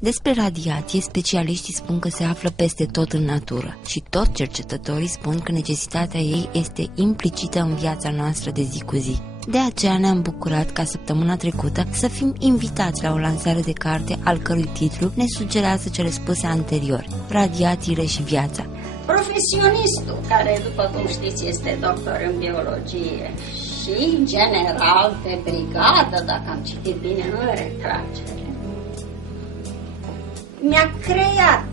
Despre radiație, specialiștii spun că se află peste tot în natură și tot cercetătorii spun că necesitatea ei este implicită în viața noastră de zi cu zi. De aceea ne-am bucurat ca săptămâna trecută să fim invitați la o lansare de carte al cărui titlu ne sugerează cele spuse anterior, Radiațiile și viața. Profesionistul, care, după cum știți, este doctor în biologie și general pe brigadă, dacă am citit bine în retragere, mi-a creat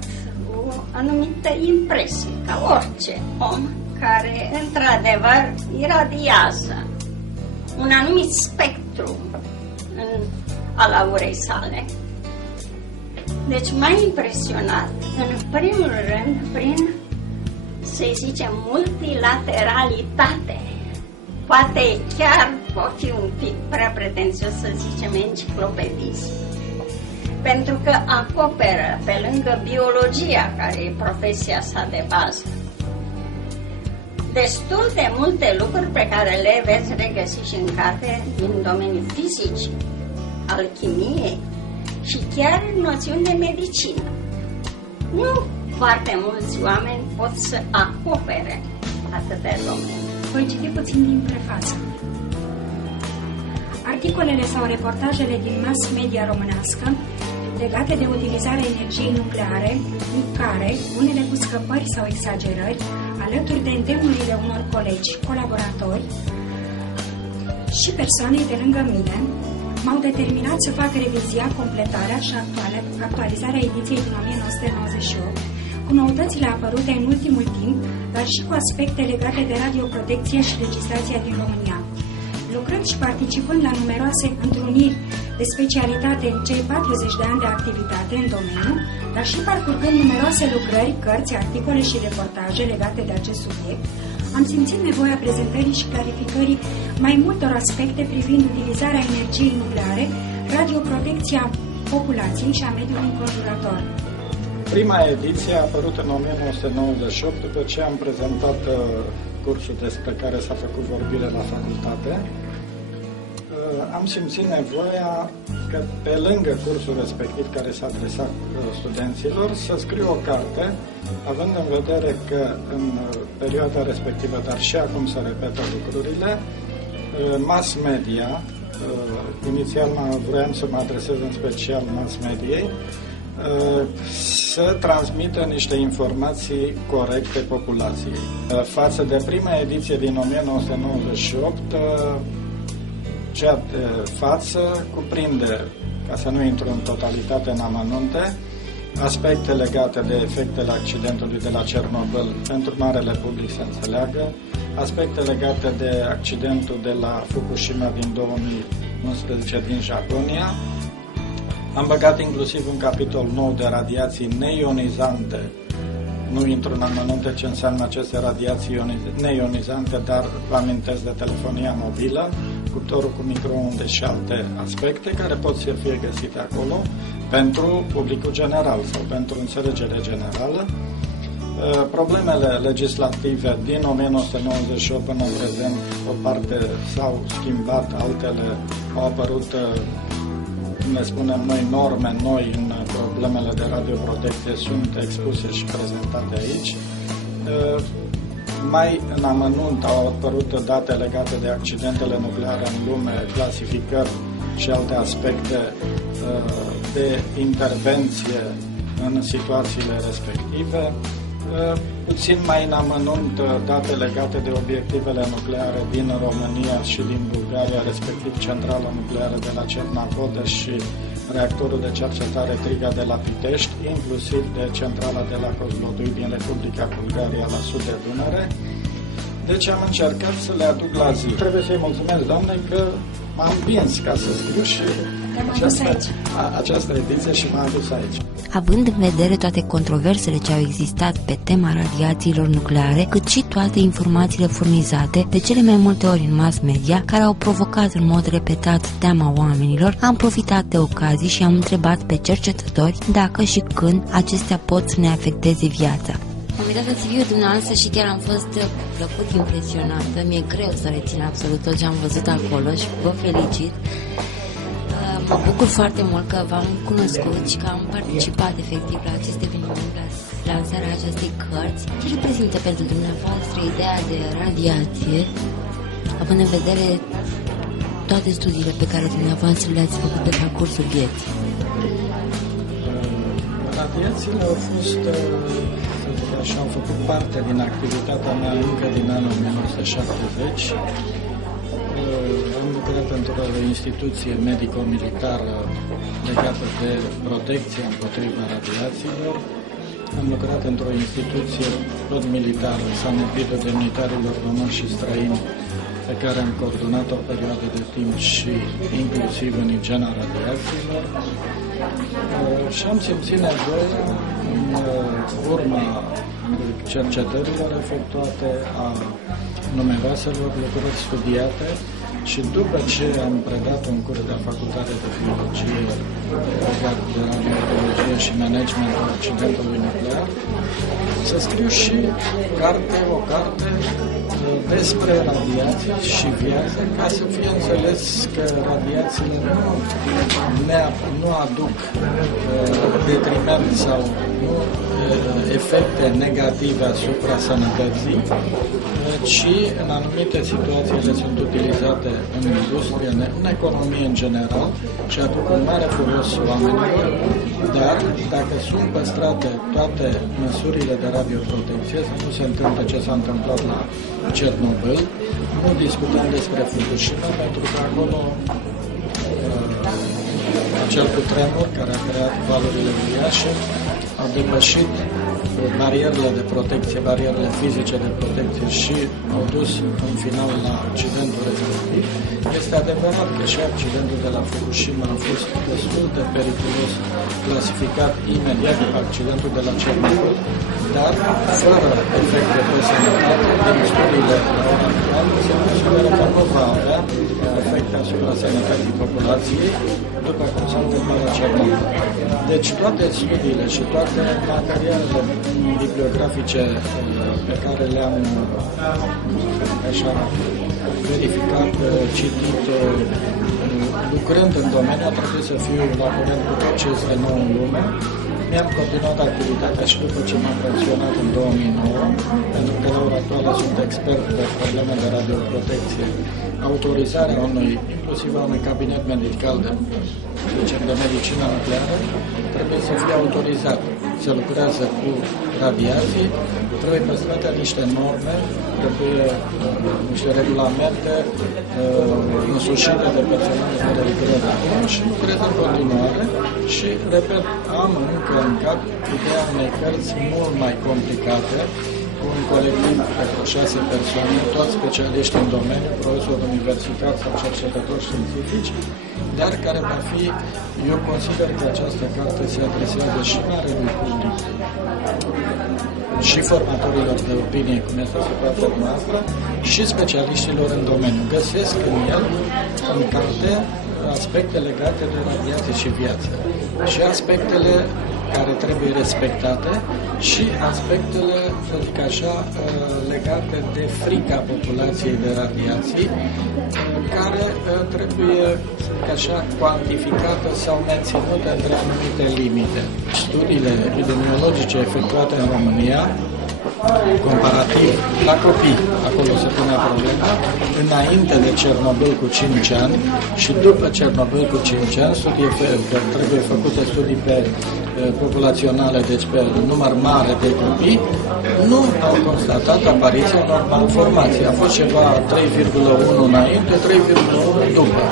o anumită impresie, ca orice om care, într-adevăr, iradiază un anumit spectru al aurei sale. Deci m-a impresionat, în primul rând, prin, să zicem, multilateralitate. Poate chiar va fi un pic prea pretențios să zicem enciclopedism, pentru că acoperă, pe lângă biologia, care e profesia sa de bază, destul de multe lucruri pe care le veți regăsi și în carte din domeniul fizic, al chimiei și chiar noțiuni de medicină. Nu foarte mulți oameni pot să acopere atâtea domenii. Voi citi puțin din prefață. Articolele sau reportajele din mass media românească legate de utilizarea energiei nucleare, în care, unele cu scăpări sau exagerări, alături de îndemnurile unor colegi, colaboratori și persoanei de lângă mine, m-au determinat să fac revizia, completarea și actualizarea ediției din 1998, cu noutățile apărute în ultimul timp, dar și cu aspecte legate de radioprotecție și legislația din România. Lucrând și participând la numeroase întruniri de specialitate în cei 40 de ani de activitate în domeniu, dar și parcurgând numeroase lucrări, cărți, articole și reportaje legate de acest subiect, am simțit nevoia prezentării și clarificării mai multor aspecte privind utilizarea energiei nucleare, radioprotecția populației și a mediului înconjurător. Prima ediție a apărut în 1998, după ce am prezentat cursul despre care s-a făcut vorbire la facultate. Am simțit nevoia că, pe lângă cursul respectiv care s-a adresat studenților, să scriu o carte, având în vedere că în perioada respectivă, dar și acum se repetă lucrurile, mass media, inițial vroiam să mă adresez în special mass mediei, să transmită niște informații corecte populației. Față de prima ediție din 1998, cea de față cuprinde, ca să nu intru în totalitate în amănunte, aspecte legate de efectele accidentului de la Cernobâl pentru marele public să înțeleagă, aspecte legate de accidentul de la Fukushima din 2011 din Japonia. Am băgat inclusiv un capitol nou de radiații neionizante. Nu intru în amănunte ce înseamnă aceste radiații neionizante, dar vă amintesc de telefonia mobilă, cuptorul cu microunde și alte aspecte care pot să fie găsite acolo pentru publicul general sau pentru înțelegere generală. Problemele legislative din 1998 până în prezent, o parte s-au schimbat, altele au apărut, ne spunem noi, norme noi în problemele de radioprotecție sunt expuse și prezentate aici. Mai în amănunt au apărut date legate de accidentele nucleare în lume, clasificări și alte aspecte de intervenție în situațiile respective. Puțin mai în amănunt date legate de obiectivele nucleare din România și din Bulgaria, respectiv centrala nucleară de la Cernavodă și reactorul de cercetare Triga de la Pitești, inclusiv de centrala de la Kozlodui din Republica Bulgaria la sud de Dunăre. Deci am încercat să le aduc la zi. Trebuie să-i mulțumesc, Doamne, că m-am împins ca să scriu și această ediție și m-a adus aici. Având în vedere toate controversele ce au existat pe tema radiațiilor nucleare, cât și toate informațiile furnizate de cele mai multe ori în mass media, care au provocat în mod repetat teama oamenilor, am profitat de ocazii și am întrebat pe cercetători dacă și când acestea pot să ne afecteze viața. Am uitat să fiu dumneavoastră și chiar am fost plăcut impresionată. Mi-e greu să rețin absolut tot ce am văzut acolo și vă felicit. Mă bucur foarte mult că v-am cunoscut și că am participat efectiv la acest eveniment, la lansarea acestei cărți. Ce reprezintă pentru dumneavoastră ideea de radiație, având în vedere toate studiile pe care dumneavoastră le-ați făcut pe parcursul vieții? Radiațiile au fost, să zic așa, au făcut parte din activitatea mea încă din anul 1970. Am lucrat într-o instituție medico-militară legată de protecție împotriva radiațiilor. Am lucrat într-o instituție tot militară, Sanepidul Demnitarilor Români și Străini, pe care am coordonat o perioadă de timp și inclusiv în igiena radiațiilor. Și am simțit nevoia, în urma cercetărilor efectuate, a numeroaselor lucruri studiate, și după ce am predat un curs de facultate de biologie legat de radiologie și managementul accidentului nuclear, să scriu și o carte despre radiații și viață, ca să fie înțeles că radiațiile nu aduc detriment sau efecte negative asupra sănătății, ci în anumite situații ele sunt utilizate în industrie, în economie în general și aduc un mare folos oamenilor, dar dacă sunt păstrate toate măsurile de radioprotecție, să nu se întâmple ce s-a întâmplat la Cernobâl, nu discutăm despre Fukushima, pentru că acolo acel cutremur care a creat valurile uriașe au depășit barierele de protecție, barierele fizice de protecție și au dus în final la accidentul respectiv. Este adevărat că și accidentul de la Fukushima a fost destul de periculos, clasificat imediat după accidentul de la Cernobâl, dar fără efecte pe sănătate, din studiile la ora actuală, se consideră că nu va avea efecte asupra sănătății populației, după cum s-a întâmplat la Cernobâl. Deci toate studiile și toate materialele bibliografice pe care le-am așa verificat, citit, lucrând în domeniu, a trebuit să fiu la curent cu tot ce este nou în lume. Mi-am continuat activitatea și după ce m-am pensionat în 2009, pentru că la ora actuală sunt expert pe probleme de radioprotecție. Autorizarea inclusiv a unui cabinet medical de medicină nucleară trebuie să fie autorizat. Se lucrează cu radiații, trebuie păstrate niște norme, trebuie niște regulamente însușite de personale care lucrează acolo și lucrez în continuare și, repet, am încă în cap ideea unei cărți mult mai complicate, cu un colectiv de 6 persoane, toți specialiști în domeniu, profesori universitari sau cercetători științifici, dar care va fi, eu consider că această carte se adresează și marelui public, și formatorilor de opinie, cum este situația noastră, și specialiștilor în domeniu. Găsesc în el, în carte, aspecte legate de radiație și viață și aspectele care trebuie respectate și aspectele, să zic așa, legate de frica populației de radiații, care trebuie, să zic așa, cuantificată sau menținută între anumite limite. Studiile epidemiologice efectuate în România, comparativ la copii, acolo se punea problema, înainte de Cernobâl cu 5 ani și după Cernobâl cu 5 ani, că trebuie făcute studii pe populaționale, deci pe număr mare de copii, nu au constatat apariția unor malformații. A fost ceva 3,1 înainte, 3,1 după,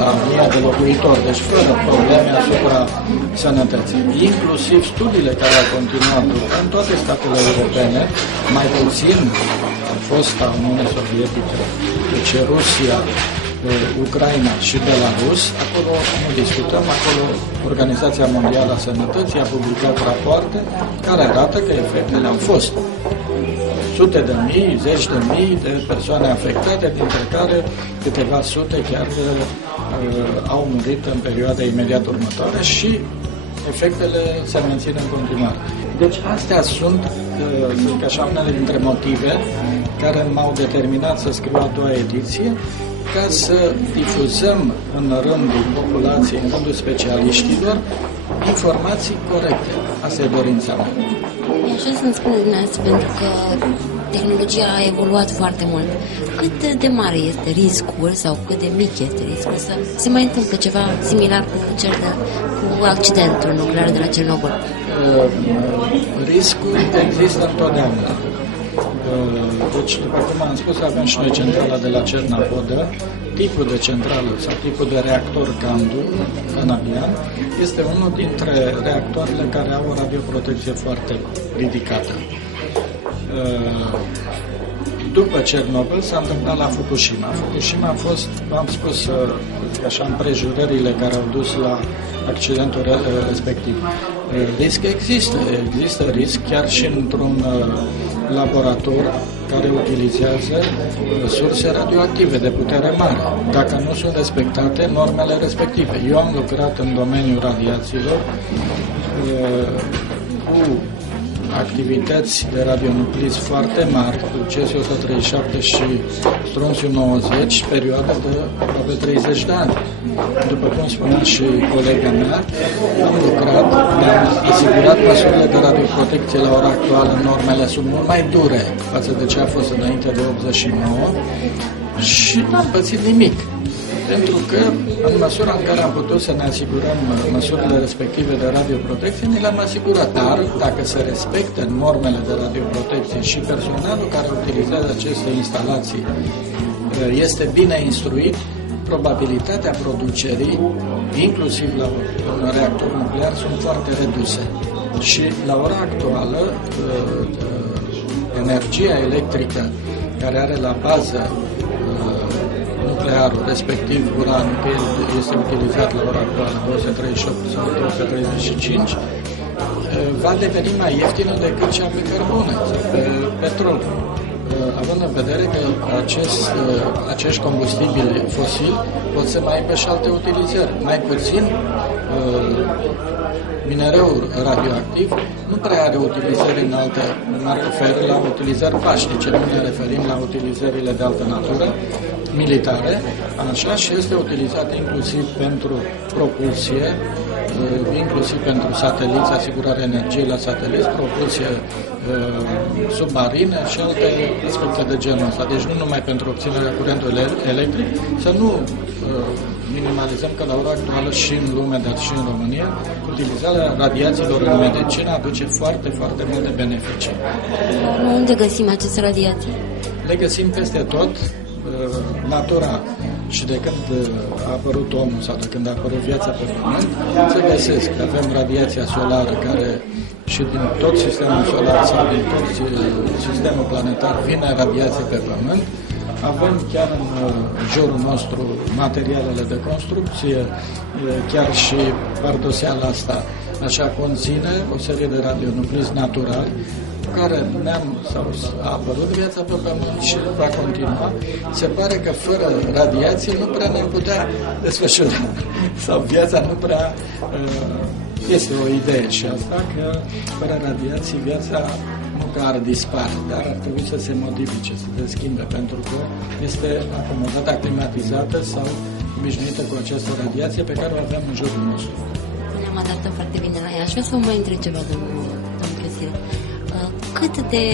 la 1000 de locuitori, deci fără probleme asupra sănătății. Inclusiv studiile care au continuat în toate statele europene, mai puțin a fost a Uniunii Sovietice, deci Rusia, Ucraina și Belarus, acolo nu discutăm, acolo Organizația Mondială a Sănătății a publicat rapoarte care arată că efectele au fost. Sute de mii, zeci de mii de persoane afectate, dintre care câteva sute chiar au murit în perioada imediat următoare și efectele se mențin în continuare. Deci astea sunt, să zic așa, unele dintre motive care m-au determinat să scriu a doua ediție, încercat să difuzăm în rândul populației, în rândul specialiștilor, informații corecte. Asta e dorința mea. Așa să-mi spuneți dumneavoastră, pentru că tehnologia a evoluat foarte mult. Cât de mare este riscul sau cât de mic este riscul să se mai întâmple ceva similar cu accidentul nuclear de la Cernobâl? Riscul există întotdeauna. Deci, după cum am spus, avem și noi centrala de la Cernavodă. Tipul de centrală sau tipul de reactor Candu, Canabian, este unul dintre reactoarele care au o radioprotecție foarte ridicată. După Cernobâl s-a întâmplat la Fukushima. Fukushima a fost, v-am spus, așa, împrejurările care au dus la accidentul respectiv. Risc există risc chiar și într-un laborator care utilizează surse radioactive de putere mare, dacă nu sunt respectate normele respective. Eu am lucrat în domeniul radiațiilor cu activități de radionuclizi foarte mari, cu cesiu 137 și stronțiu 90, perioada de aproape 30 de ani. După cum spunea și colega mea, am lucrat, ne-am asigurat măsurile de radioprotecție la ora actuală, normele sunt mult mai dure față de ce a fost înainte de 89 și n-am pățit nimic. Pentru că, în măsura în care am putut să ne asigurăm măsurile respective de radioprotecție, ne le-am asigurat. Dar, dacă se respectă normele de radioprotecție și personalul care utilizează aceste instalații este bine instruit, probabilitatea producerii, inclusiv la un reactor nuclear, sunt foarte reduse. Și, la ora actuală, energia electrică care are la bază nuclearul, respectiv uranul, că este utilizat la ora actuală 238 sau 235, va deveni mai ieftină decât cea pe cărbune sau pe petrol. Având în vedere că acești combustibili fosili pot să mai aibă și alte utilizări. Mai puțin, minereul radioactiv nu prea are utilizări înalte, mă refer la utilizări pașnice, nu ne referim la utilizările de altă natură, militare, așa, și este utilizat inclusiv pentru propulsie, inclusiv pentru sateliți, asigurarea energiei la sateliți, propulsie submarină și alte aspecte de genul ăsta. Deci nu numai pentru obținerea curentului electric, să nu minimalizăm că la ora actuală și în lume, dar și în România, utilizarea radiațiilor în medicină aduce foarte, foarte multe beneficii. Unde găsim aceste radiații? Le găsim peste tot. Natura și de când a apărut omul sau de când a apărut viața pe Pământ, se găsesc. Avem radiația solară care și din tot sistemul solar sau din tot sistemul planetar vine radiație pe Pământ. Avem chiar în jurul nostru materialele de construcție, chiar și pardoseala asta așa conține o serie de radionuclizi naturali care a apărut viața pe Pământ și va continua. Se pare că fără radiații nu prea ne-am putea desfășura sau viața nu prea este o idee și asta că fără radiații viața nu că ar dispare, dar ar trebui să se modifice, să se schimbe, pentru că este acomodată, aclimatizată sau obișnuită cu această radiație pe care o avem în jurul nostru. Ne-am adaptat foarte bine la ea. Aș vrea să vă mai întreb ceva, domnul Cresire. Cât de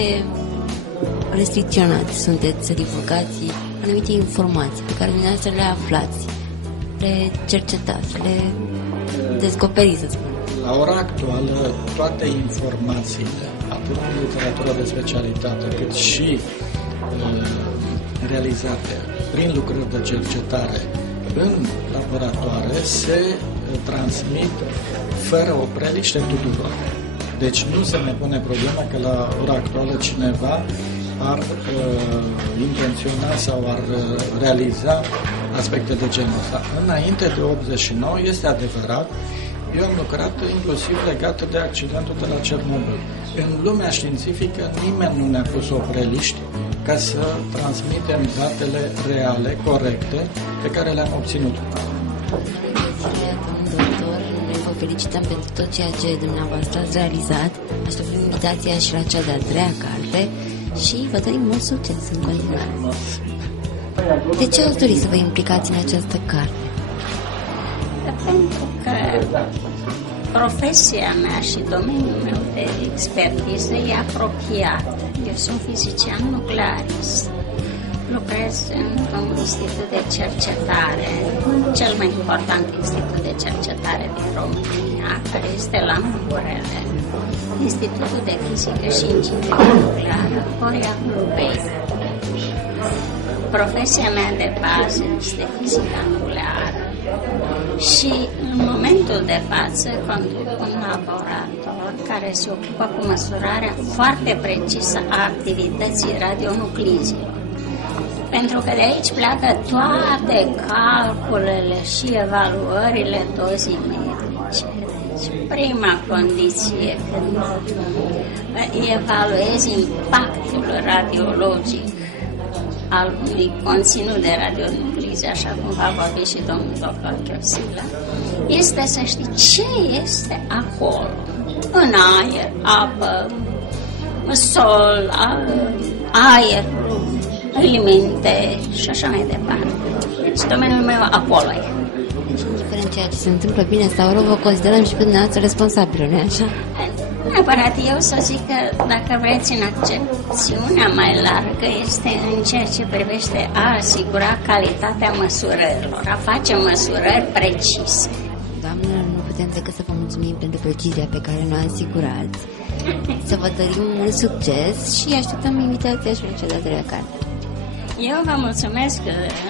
restricționați sunteți să divulgați anumite informații pe care dumneavoastră le aflați, le cercetați, le descoperiți, să spun? La ora actuală, toate informațiile, atât în literatură de specialitate, cât și realizate prin lucrări de cercetare în laboratoare, se transmit fără opreliște tuturor. Deci nu se ne pune problema că la ora actuală cineva ar intenționa sau ar realiza aspecte de genul ăsta. Înainte de 89, este adevărat, eu am lucrat inclusiv legat de accidentul de la Cernobâl. În lumea științifică nimeni nu ne-a pus opreliști ca să transmitem datele reale, corecte, pe care le-am obținut. Vă felicităm pentru tot ceea ce dumneavoastră ați realizat. Așteptăm invitația și la cea de-a treia carte și vă dorim mult succes în continuare. De ce ați dori să vă implicați în această carte? Pentru că profesia mea și domeniul meu de expertiză e apropiat. Eu sunt fizician nuclearist. Lucrez într-un institut de cercetare, cel mai important institut de cercetare din România, care este la Mângurele, Institutul de Fizică și Inginerie Nucleară, Horia Clubei. Profesia mea de bază este fizica nucleară și în momentul de față conduc un laborator care se ocupă cu măsurarea foarte precisă a activității radionuclizilor. Pentru că de aici pleacă toate calculele și evaluările dozii medice. Deci, prima condiție când evaluezi impactul radiologic al unui conținut de radionuclizi, așa cum va vorbi și domnul doctor Chiosila, este să știi ce este acolo, în aer, apă, sol, aer, alimente și așa mai departe. Deci domeniul meu acolo e. Deci, indiferent ceea ce se întâmplă bine sau rău, vă considerăm și pe dumneavoastră responsabilă, nu-i așa? Neapărat, eu să zic că, dacă vreți, în accepțiunea mai largă este în ceea ce privește a asigura calitatea măsurărilor, a face măsurări precise. Doamnă, nu putem decât să vă mulțumim pentru precizia pe care ne-o asigurați, să vă dorim mult succes și așteptăm invitația și în cea de-a treia carte. Eu vă mulțumesc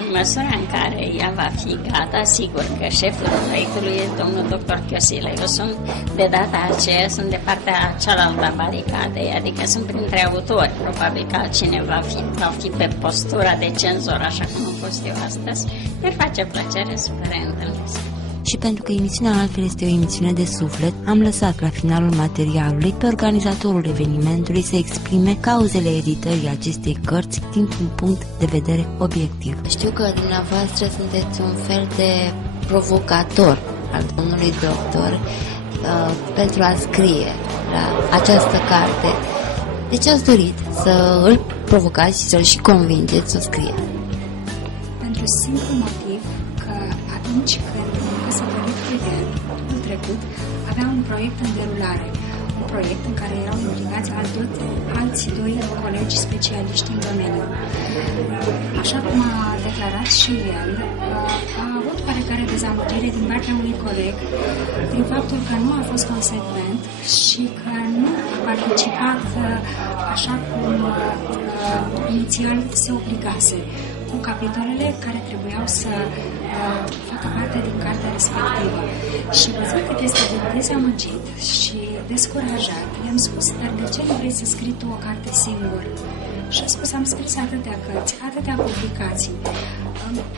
în măsura în care ea va fi gata, sigur că șeful proiectului e domnul dr. Chiosila. Eu sunt de data aceea, sunt de partea cealaltă a baricadei, adică sunt printre autori, probabil că altcineva va fi pe postura de cenzor, așa cum am fost eu astăzi. Mi-ar face plăcere să vă reîntâlnesc. Și pentru că emisiunea altfel este o emisiune de suflet, am lăsat la finalul materialului pe organizatorul evenimentului să exprime cauzele editării acestei cărți dintr-un punct de vedere obiectiv. Știu că dumneavoastră sunteți un fel de provocator al domnului doctor pentru a scrie la această carte. De ce ați dorit să îl provocați și să-l și convingeți să o scrie? Pentru simplu motiv că atunci când căsătorit cu el, anul trecut, avea un proiect în derulare, un proiect în care erau implicați alții doi colegi specialiști în domeniu. Așa cum a declarat și el, a avut oarecare dezamăgire din partea unui coleg prin faptul că nu a fost consecvent și că nu a participat așa cum inițial se obligase cu capitolele care trebuiau să facă parte din cartea respectivă. Și văzând cât este de dezamăgit și descurajat, i-am spus, dar de ce nu vrei să scrii tu o carte singur? Și a spus, am scris atâtea cărți, atâtea publicații.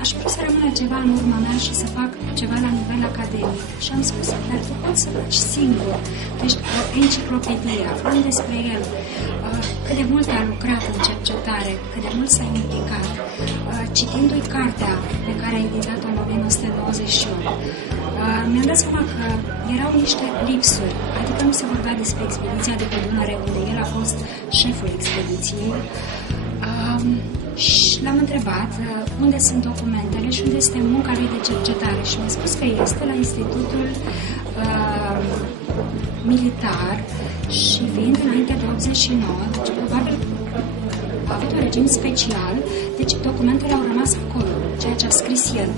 Aș vrea să rămână ceva în urma mea și să fac ceva la nivel academic. Și am spus, dar tu poți să faci singur. Tu ești o enciclopedie, aflând despre el, cât de mult a lucrat în cercetare, cât de mult s-a implicat, citindu-i cartea pe care a editat-o în 1998. Mi-am dat seama că erau niște lipsuri, adică nu se vorbea despre expediția de pe Dunăre, unde el a fost șeful expediției. Și l-am întrebat unde sunt documentele și unde este munca lui de cercetare și mi-a spus că este la Institutul Militar și fiind înainte de 89, deci probabil a avut un regim special, deci documentele au rămas acolo, ceea ce a scris el.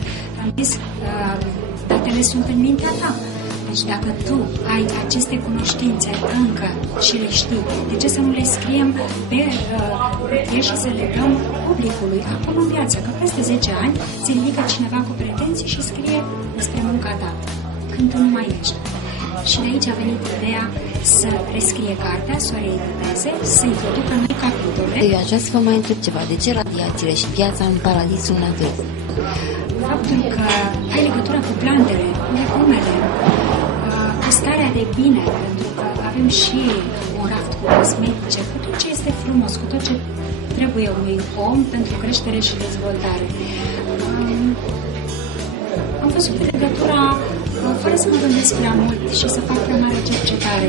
Am zis, datele sunt în mintea ta. Deci dacă tu ai aceste cunoștințe încă și le știi, de ce să nu le scriem pe și să le dăm publicului acum în viață? Că peste 10 ani se ridică cineva cu pretenții și scrie despre munca ta, când tu nu mai ești. Și de aici a venit ideea să rescrie cartea, să o reediteze, să introducă noi capitole. Eu aș vrea să vă mai întreb ceva. De ce radiațiile și viața în paradisul naturii? Faptul că ai legătură cu plantele, cu legumele, cu starea de bine, pentru că avem și un raft cu cosmetice, cu tot ce este frumos, cu tot ce trebuie unui om pentru creștere și dezvoltare. Am văzut legătura fără să mă gândesc prea mult și să fac prea mare cercetare.